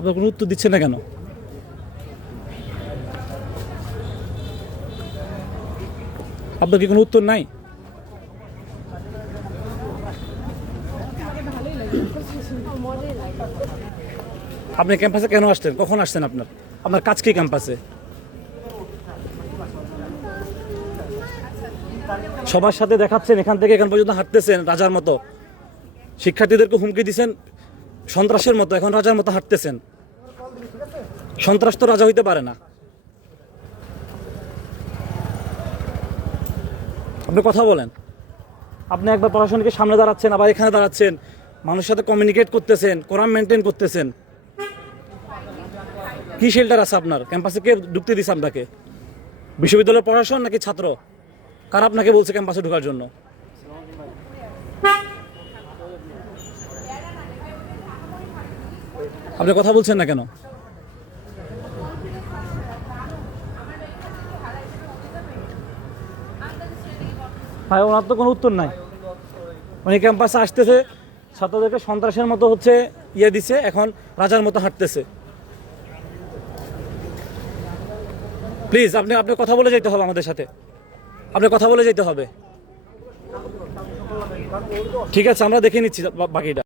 আপনার কোনো উত্তর দিচ্ছে না কেন? আপনার কি কোনো উত্তর নাই? আপনি ক্যাম্পাসে কেন আসছেন কখন আসছেন আপনার? আপনার কাজ কি ক্যাম্পাসে? সবার সাথে দেখাচ্ছেন, এখান থেকে এখান পর্যন্ত হাঁটতেছেন, রাজার মতো। শিক্ষার্থীদেরকে হুমকি দিছেন, সন্ত্রাসের মতো, এখন রাজার মতো হাঁটতেছেন। সন্ত্রাস তো রাজা হইতে পারে না। আপনি কথা বলেন। আপনি একবার প্রশাসনকে সামনে দাঁড়াচ্ছেন, আবার এখানে দাঁড়াচ্ছেন। মানুষের সাথে কমিউনিকেট করতেছেন, কোরআন মেনটেন করতেছেন। কি শেল্টার আছে আপনার? ক্যাম্পাসে কে ঢুকতে দিছে আপনাকে? বিশ্ববিদ্যালয়ের প্রশাসন নাকি ছাত্র? কার আপনাকে বলছে ক্যাম্পাসে ঢোকার জন্য? আপনি কথা বলছেন না কেন? ভাই, ওনার তো কোনো উত্তর নাই। উনি ক্যাম্পাসে আসতেছে, ছাত্রদেরকে সন্ত্রাসের মতো হচ্ছে ইয়ে দিছে, এখন রাজার মতো হাঁটতেছে। প্লিজ আপনি আপনি কথা বলে যেতে হবে আমাদের সাথে। আপনি কথা বলে যেতে হবে। ঠিক আছে, আমরা দেখে নিচ্ছি বাকিটা।